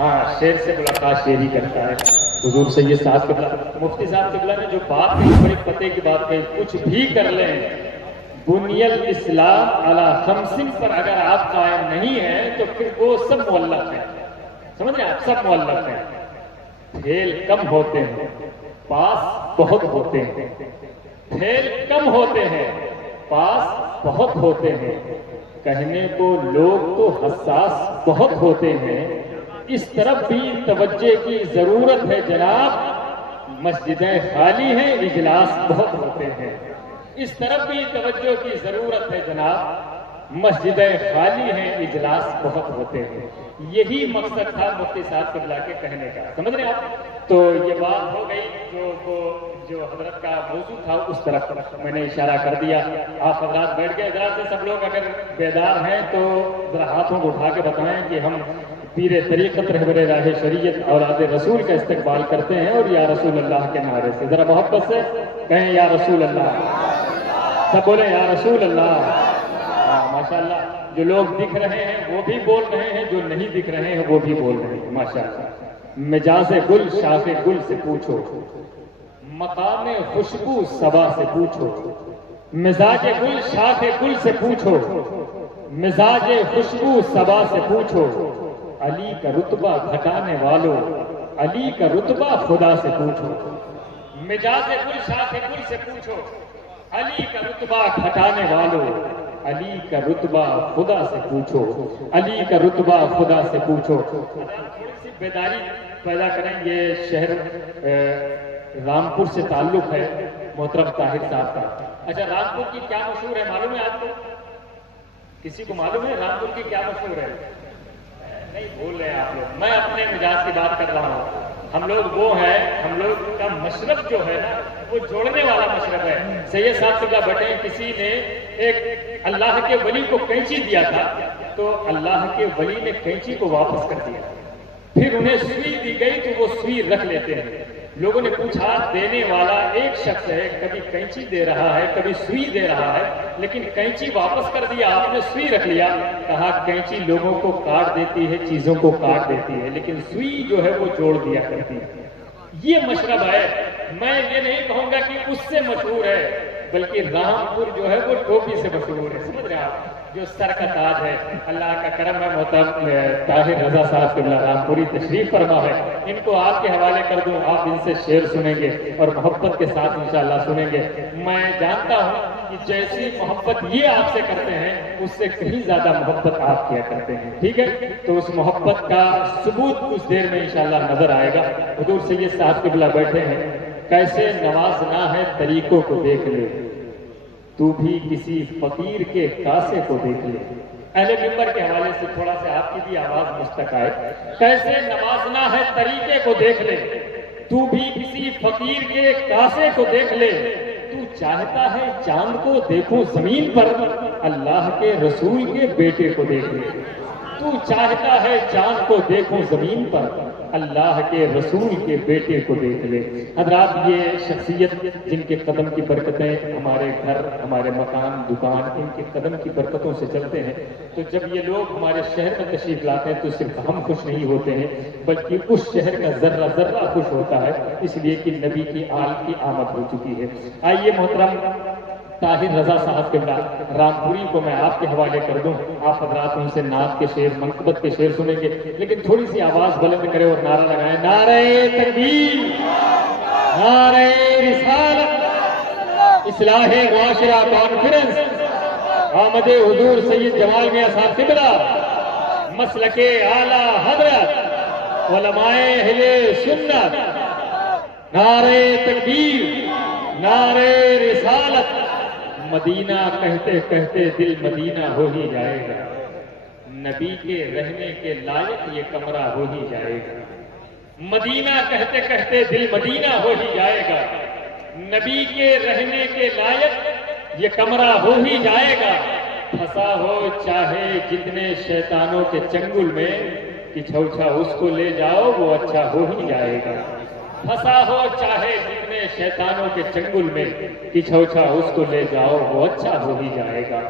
ہاں شیر سے ملاقات شیر ہی کرتا ہے. حضور سید صاحب قبلہ مفتی صاحب قبلہ نے جو بات کہی بڑے پتے کی بات کہی. کچھ بھی کر لیں بنی الاسلام علی خمسن پر اگر آپ قائم نہیں ہیں تو پھر وہ سب معلق ہیں. سمجھ رہے ہیں آپ؟ سب معلق ہیں. پھیل کم ہوتے ہیں پاس بہت ہوتے ہیں. پھیل کم ہوتے ہیں پاس بہت ہوتے ہیں. کہنے کو لوگ تو حساس بہت ہوتے ہیں. اس طرف بھی توجہ کی ضرورت ہے جناب. مسجدیں خالی ہیں اجلاس بہت ہوتے ہیں. اس طرف بھی توجہ کی ضرورت ہے جناب. مسجدیں خالی ہیں اجلاس بہت ہوتے ہیں. یہی مقصد تھا مفتی صاحب قبلہ کے کہنے کا. سمجھ رہے ہیں آپ؟ تو یہ بات ہو گئی جو حضرت کا موضوع تھا اس طرف میں نے اشارہ کر دیا. آپ حضرات بیٹھ گئے ذرا سے. سب لوگ اگر بیدار ہیں تو ذرا ہاتھوں کو اٹھا کے بتائیں کہ ہم پیر طریقت رہبر راہ شریعت اولاد رسول کا استقبال کرتے ہیں اور یا رسول اللہ کے نعرے سے. ذرا محبت سے کہیں یا رسول اللہ. سب بولیں یا رسول اللہ. ماشاءاللہ جو لوگ دکھ رہے ہیں وہ بھی بول رہے ہیں, جو نہیں دکھ رہے ہیں وہ بھی بول رہے ہیں. ماشاءاللہ. مجاز گل شاخ گل سے پوچھو, مقام خوشبو صبا سے پوچھو. مزاج گل شاخ گل سے پوچھو, مزاج خوشبو صبا سے پوچھو. علی کا رتبہ گھٹانے والوں علی کا رتبہ خدا سے پوچھو. مزاج گل شاخ گل سے پوچھو, علی کا رتبہ گھٹانے والوں علی کا رتبہ خدا سے پوچھو. علی کا رتبہ خدا سے پوچھو. تھوڑی سی بیداری پیدا کریں. یہ شہر رامپور سے تعلق ہے محترم طاہر صاحب کا. اچھا رامپور کی کیا مشہور ہے معلوم ہے آپ کو؟ کسی کو معلوم ہے رامپور کی کیا مشہور ہے؟ نہیں بول رہے ہیں آپ لوگ. میں اپنے مزاج کی بات کر رہا ہوں. ہم لوگ وہ ہیں, ہم لوگ کا مشرب جو ہے نا وہ جوڑنے والا مشرب ہے. سید صاحب سے بیٹھے کسی نے ایک اللہ کے ولی کو کینچی دیا تھا تو اللہ کے ولی نے کینچی کو واپس کر دیا. پھر انہیں سوئی دی گئی تو وہ سوئی رکھ لیتے ہیں. لوگوں نے پوچھا دینے والا ایک شخص ہے, کبھی کینچی دے رہا ہے کبھی سوئی دے رہا ہے, لیکن کینچی واپس کر دیا آپ نے سوئی رکھ لیا. کہا کینچی لوگوں کو کاٹ دیتی ہے, چیزوں کو کاٹ دیتی ہے, لیکن سوئی جو ہے وہ جوڑ دیا کرتی ہے. یہ مشرب ہے. میں یہ نہیں کہوں گا کہ اس سے مشہور ہے, بلکہ رامپور جو ہے وہ ٹوپی سے مشہور ہے. سمجھ رہے ہیں آپ؟ جو سر کا تاج ہے. اللہ کا کرم ہے محترم طاہر رضا صاحب قبلہ رامپوری تشریف فرما ہے. ان کو آپ کے حوالے کر دوں, آپ ان سے شعر سنیں گے اور محبت کے ساتھ انشاءاللہ سنیں گے. میں جانتا ہوں کہ جیسی محبت یہ آپ سے کرتے ہیں اس سے کہیں زیادہ محبت آپ کیا کرتے ہیں. ٹھیک ہے, تو اس محبت کا ثبوت کچھ دیر میں انشاءاللہ نظر آئے گا. حضور سید صاحب قبلہ بیٹھے ہیں. کیسے نوازنا ہے طریقوں کو دیکھ لے, تو بھی کسی فقیر کے کاسے کو دیکھ لے. اہل منبر کے حوالے سے تھوڑا سا آپ کی بھی آواز مستق آئے. کیسے نوازنا ہے طریقے کو دیکھ لے, تو بھی کسی فقیر کے کاسے کو دیکھ لے. تو چاہتا ہے چاند کو دیکھو زمین پر, اللہ کے رسول کے بیٹے کو دیکھ لے. تو چاہتا ہے چاند کو دیکھو زمین پر, اللہ کے رسول کے بیٹے کو دیکھ لے. حضرات یہ شخصیت جن کے قدم کی برکتیں ہمارے گھر ہمارے مکان دکان ان کے قدم کی برکتوں سے چلتے ہیں, تو جب یہ لوگ ہمارے شہر میں تشریف لاتے ہیں تو صرف ہم خوش نہیں ہوتے ہیں بلکہ اس شہر کا ذرہ ذرہ خوش ہوتا ہے, اس لیے کہ نبی کی آل کی آمد ہو چکی ہے. آئیے محترم طاہر رضا صاحب قبلہ رامپوری کو میں آپ کے حوالے کر دوں. آپ حضرات ان سے نعت کے شعر منقبت کے شعر سنیں گے, لیکن تھوڑی سی آواز بلند کرے اور نعرہ لگائیں, نعرہ تکبیر, نعرہ رسالت, اصلاح معاشرہ کانفرنس, آمد حضور سید جمال میاں صاحب قبلہ, مسلک اعلی حضرت, علماء اہل سنت. نعرہ تکبیر, نعرہ رسالت. مدینہ کہتے کہتے دل مدینہ ہو ہی جائے گا, نبی کے رہنے کے لائق یہ کمرہ ہو ہی جائے گا. مدینہ کہتے کہتے دل مدینہ ہو ہی جائے گا, نبی کے رہنے کے لائق یہ کمرہ ہو ہی جائے گا. پھنسا ہو چاہے جتنے شیطانوں کے چنگل میں, کہ چھوچھا اس کو لے جاؤ وہ اچھا ہو ہی جائے گا. پھنسا ہو چاہے جتنے شیطانوں کے چنگل میں, کہ چھوچھا اس کو لے جاؤ وہ اچھا ہو ہی جائے گا.